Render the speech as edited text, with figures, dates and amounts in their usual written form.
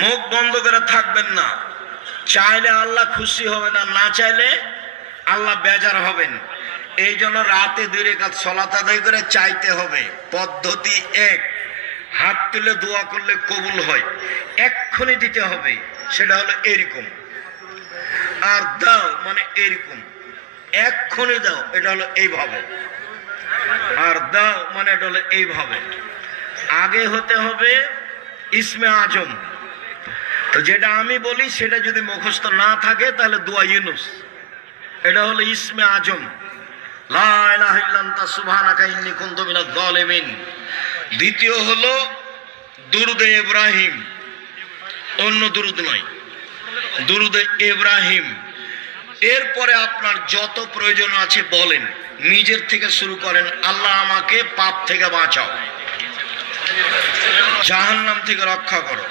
মুখ বন্ধ করে থাকবেন না। চাইলে আল্লাহ খুশি হবে না, না চাইলে আল্লাহ বেজার হবেন। এই জন্য রাতে 2 রাকাত সালাত আদায় করে চাইতে হবে। পদ্ধতি এক, হাত তুলে দোয়া করলে কবুল হয়, এক্ষুনি দিতে হবে। সেটা হলো এরকম, আর দাও মানে এরকম, এক্ষুনি দাও এটা হলো এইভাবে, আর দাও মানে এটা হলো এইভাবে। আগে হতে হবে ইসমে আজম। তো যেটা আমি বলি সেটা যদি মুখস্থ না থাকে তাহলে দোয়া ইউনুস, এটা হলো ইসমে আজম, লা ইলাহা ইল্লা আনতা সুবহানাকা ইন্নী কুনতু মিনাজ জালিমিন। দ্বিতীয় হলো দুরুদে ইব্রাহিম, অন্য দুরুদ নয়, দুরুদে ইব্রাহিম। এরপরে আপনার যত প্রয়োজন আছে বলেন, নিজের থেকে শুরু করেন। আল্লাহ আমাকে পাপ থেকে বাঁচাও, জাহান্নাম থেকে রক্ষা করো,